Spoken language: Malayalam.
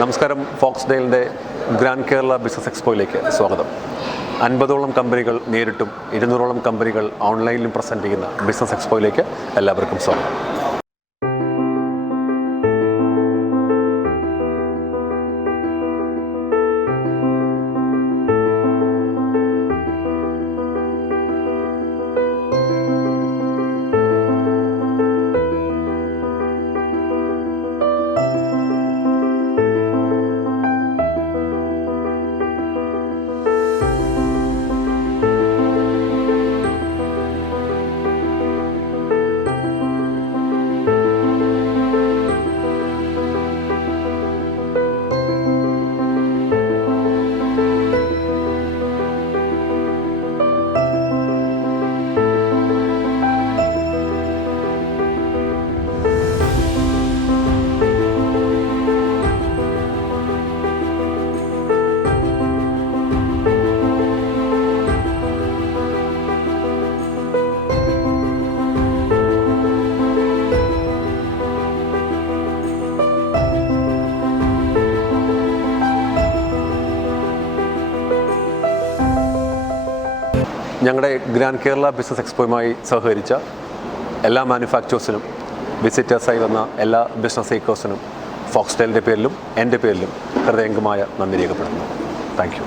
നമസ്കാരം. ഫോക്സ്ഡെയിലിൻ്റെ ഗ്രാൻഡ് കേരള ബിസിനസ് എക്സ്പോയിലേക്ക് സ്വാഗതം. 50ഓളം കമ്പനികൾ നേരിട്ടും 200ഓളം കമ്പനികൾ ഓൺലൈനിലും പ്രസൻറ്റ് ചെയ്യുന്ന ബിസിനസ് എക്സ്പോയിലേക്ക് എല്ലാവർക്കും സ്വാഗതം. ഞങ്ങളുടെ ഗ്രാൻഡ് കേരള ബിസിനസ് എക്സ്പോയുമായി സഹകരിച്ച എല്ലാ മാനുഫാക്ചേഴ്സിനും വിസിറ്റേഴ്സായി വന്ന എല്ലാ ബിസിനസ് ഏക്കേഴ്സിനും ഫോക്സ്ഡെയിലിൻ്റെ പേരിലും എൻ്റെ പേരിലും ഹൃദയംഗമായ നന്ദി രേഖപ്പെടുത്തുന്നു. Thank you.